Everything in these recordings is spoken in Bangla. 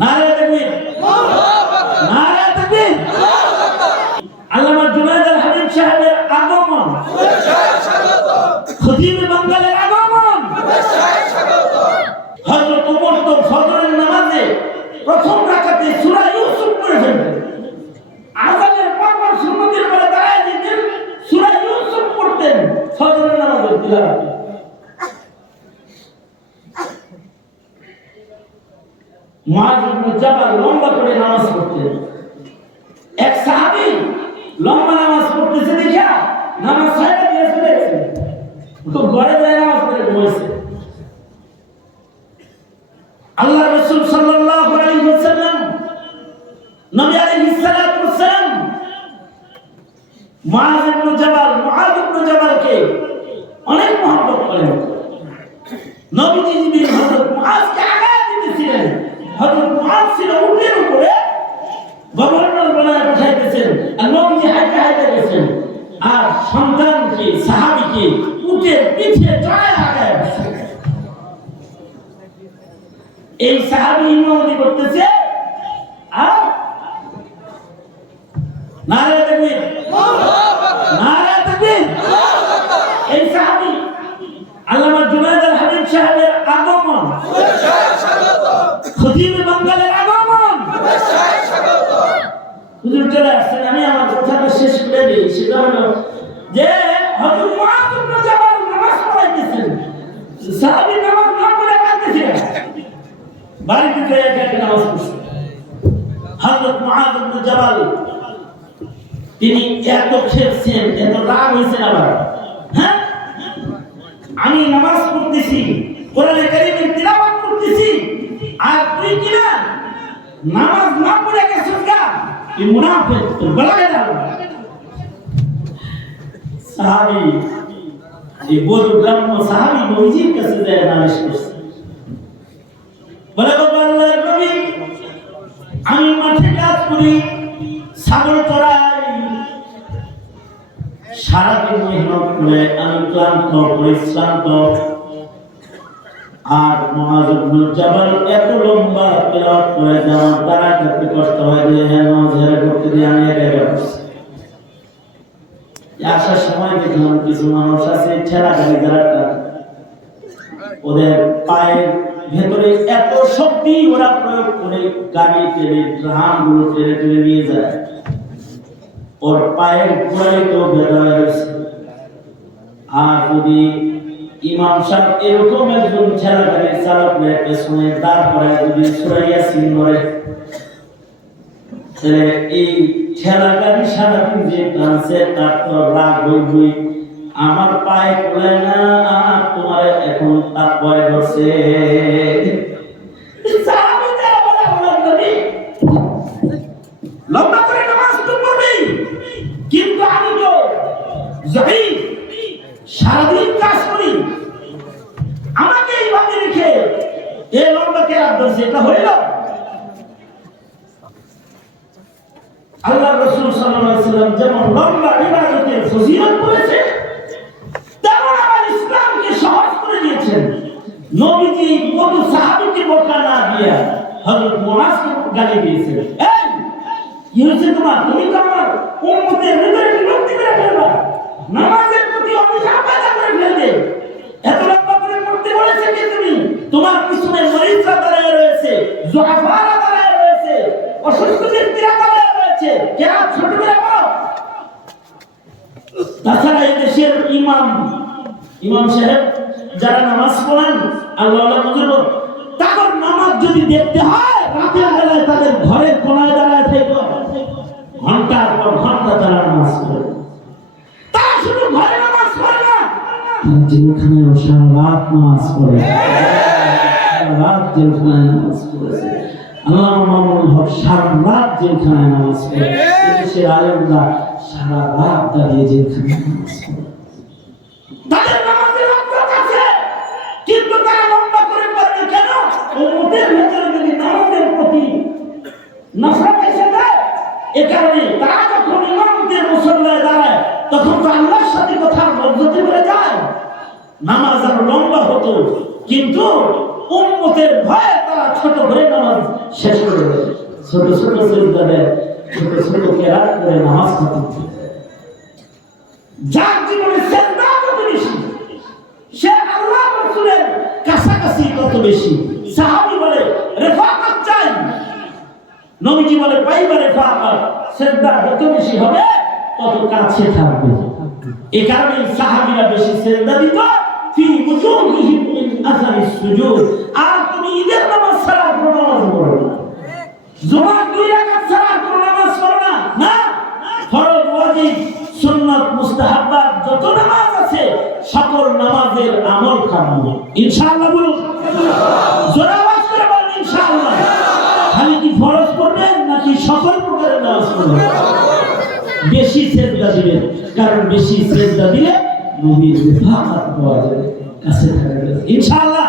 নারে তাকবীর, নারে তাকবীর। আল্লামা জুনায়েদ আল হাবিব সাহেবের আগমন, খতিব বাঙ্গালের আগমন, হযরত ওমর তো ফজরের নামাজে প্রথম রাকাতে সূরা ইউসুফ পড়ে ফেললেন। আযানের পরপর সুন্নতের পরে দাঁড়ায় দিতেন, সূরা ইউসুফ পড়তেন ফজরের নামাজে তিলাওয়াতে। মুআয ইবনে জাবাল লম্বা করে নামাজ পড়তেন। এক সাহাবী লম্বা নামাজ পড়তেছে দেখা নামাজ ছেড়ে দিয়ে চলে গেছে, তো ঘরে যায় নামাজ পড়ে ঘুমাইছে। আল্লাহ রাসূল সাল্লাল্লাহু আলাইহি ওয়াসাল্লাম, নবী আলাইহিস সালাতু ওয়াস সালাম মুআয ইবনে জাবালকে অনেক মহব্বত করেন। নবীজি যিনি হযরত মুআযকে আগায় দিতেছিলেন, হযরত মুআয ছিল উটের উপরে, গভর্নর বানায় পাঠাইতেছেন, আর নবীজি হাঁটতে হাঁটতে গেছেন, আর সন্তানকে সাহাবীকে উটের পিঠে চড়ায় লাগায় বসে। এই সাহাবী ইমামতি করতেছে, আর নারে তাকবীর, নারে তাকবীর। এই সাহাবী আল্লামা জুনায়েদ আল হাবিব সাহেবের আগমন, খতিব বাঙ্গালের আগমন। হুজুর চলে আসছেন, আমি আমার কথাটা শেষ করে দিই। সেটা হলো যে হযরত মুআয ইবনে জাবাল নামাজ পড়াইতেছেন, সাহাবী নামাজ না পড়ে কাঁদতেছিলেন, বাড়িতে গিয়ে একা নামাজ পড়ছেন। হযরত মুআয ইবনে জাবাল তিনি এত খেপছেন, এত রাগ হয়েছেন, আবার হ্যাঁ আমি নামাজ পড়তেছি, কোরআনে কারীমের তিলাওয়াত করতেছি, আর তুই কিনা নামাজ না পড়ে গেছিস গা, তুই মুনাফিক, তুই বলায় দাও। সাহাবী, এই বড় গ্রাম্য সাহাবী নবীজির কাছে যায় নালিশ করছে, বলে আল্লাহর নবী, আমি মাঠে কাজ করি, ছাগল চড়াই, সারাদিন মেহনত করে আমি ক্লান্ত পরিশ্রান্ত, আর মুআয ইবনে জাবাল এত লম্বা তিলাওয়াত করে যে আমার দাঁড়ায় থাকতে কষ্ট হয়, যে হ্যাঁ নামাজ করতে দিয়ে আমি একা বসছি। আসার সময় দেখলাম কিছু মানুষ আছে ঠেলা গাড়ি যারা, ওদের পায়ের ভেতরে এত শক্তি ওরা প্রয়োগ করে গাড়ি টেনে ড্রামগুলো টেনে টেনে নিয়ে যায়, ওর পায়ের গোড়ালি তো ব্যথা হয়ে গেছে। আর যদি ইমাম সাহেব এরকম একজন ঠেলা গাড়ি চালক পেছনে দাঁড় করায় যদি সূরা ইয়াসিন পড়ে, তাহলে এই ঠেলা গাড়ি সারাদিন যে টানছে তার তো রাগ হই, আমার পায়ে কোলায় না, আর তোমার এখন তার ভয় ধরছে। লম্বা করে নামাজ তো পড়বেই, কিন্তু আমি তো যাইফ, সারাদিন কাজ করি, আমাকে এইভাবে রেখে এ লম্বা কেরাত ধরছে, এটা হইল? আল্লাহ রাসূল সাল্লাল্লাহু আলাইহি ওয়াসাল্লাম যেমন লম্বা ইবাদতের ফজিলত করেছে, তেমন আমার ইসলামকে সহজ করে দিয়েছেন। নবীজি কোন সাহাবীকে বকা না দিয়া হযরত মুআযকে গালি দিয়েছেন, এই কি হয়েছে তোমার, তুমি তো আমার উম্মতের হৃদয়ে বিরক্তি করে ফেলবা, নামাজের প্রতি অনীহা পয়দা করে ফেলবে, এত লম্বা করে পড়তে বলেছে কি তুমি? তোমার পিছনে মরিদরা দাঁড়ায় রয়েছে, যুআফারা দাঁড়ায় রয়েছে, অসুস্থ ব্যক্তিরা দাঁড়ায় রয়েছে, কেরাত ছোট করে পড়ো। তাছাড়া এই দেশের ইমাম সাহেব যারা নামাজ পড়ান, আল্লাহ বুজুর্গ, তাদের নামাজ যদি দেখতে হয় রাতের বেলায় তাদের ঘরের কোনায় দাঁড়ায় থেকে ঘন্টার পর ঘন্টা তারা নামাজ পড়ে। তারা শুধু ঘরে নামাজ পড়ে না, যেখানে সারা রাত নামাজ পড়ে, সারা রাত যেখানে নামাজ পড়েছে। আল্লাহ মামুনুল হক সারা রাত যেখানে নামাজ পড়ে, দেশের আলেমরা সারা রাত দাঁড়িয়ে যেখানে নামাজ পড়ে। তাদের নামাজের রক্ষক আছে, কিন্তু তারা লম্বা করে পড়ে কেন? উম্মতের ভেতরে যদি নামাজের প্রতি নফরত এসে যায়, এ কারণে তারা যখন ইমামদের মুসল্লায় দাঁড়ায় তখন তো আল্লাহর সাথে কথার মধ্যে করে যায়, নামাজ আরো লম্বা হতো, কিন্তু উম্মতের ভয়ে তারা ছোট করে নামাজ শেষ করে দেয়, ছোট ছোট সিজদা দেয়, ছোট ছোট কেরাত করে নামাজ খতম করে দেয়। যার জীবনে সিজদা কত বেশি, সে আল্লাহ রাসূলের কাছাকাছি কত বেশি। সাহাবী বলে রেফাকাত চাই, নবীজি বলে পাইবা রেফাকাত, সিজদা যত বেশি হবে তত কাছে থাকবে। এই কারণে সাহাবীরা বেশি সিজদা দিত ফি উজুহিহিম মিন আসারিস সুজুদ। আর তুমি ঈদের নামাজ ছাড়া কোনো নামাজ পড়ো না, জুমার 2 রাকাত ছাড়া কোনো নামাজ পড়ো না। না, ফরজ, ওয়াজিব, সুন্নাত, মুস্তাহাব্বাত যত নামাজ আছে সকল নামাজের আমল করব ইনশাআল্লাহ। বলুন জোরে আওয়াজ করে বলুন ইনশাআল্লাহ। খালি কি ফরজ পড়বেন নাকি সকল প্রকারের নামাজ পড়বেন? বেশি সিজদা দিবেন, কারণ বেশি সিজদা দিলে নবীর রেফাকাত পাওয়া যাবে, কাছে থাকা যাবে ইনশাআল্লাহ।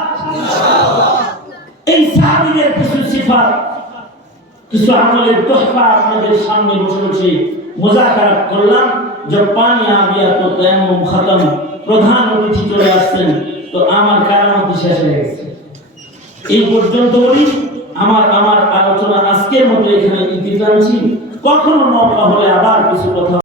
এই সাহাবীদের কিছু সিফাত, কিছু আমলের তোহফা আপনাদের সামনে বসে বসে মুযাকারা করলাম। जब पानी आ गया तो तयम्मुम खत्म, প্রধান অতিথি চলে আসছেন, তো আমার কারামতি শেষ হয়ে গেছে। এই পর্যন্ত বলি, আমার আলোচনা আজকের মতো এখানে ইতি টানছি। কখনো মওকা হলে আবার কিছু কথা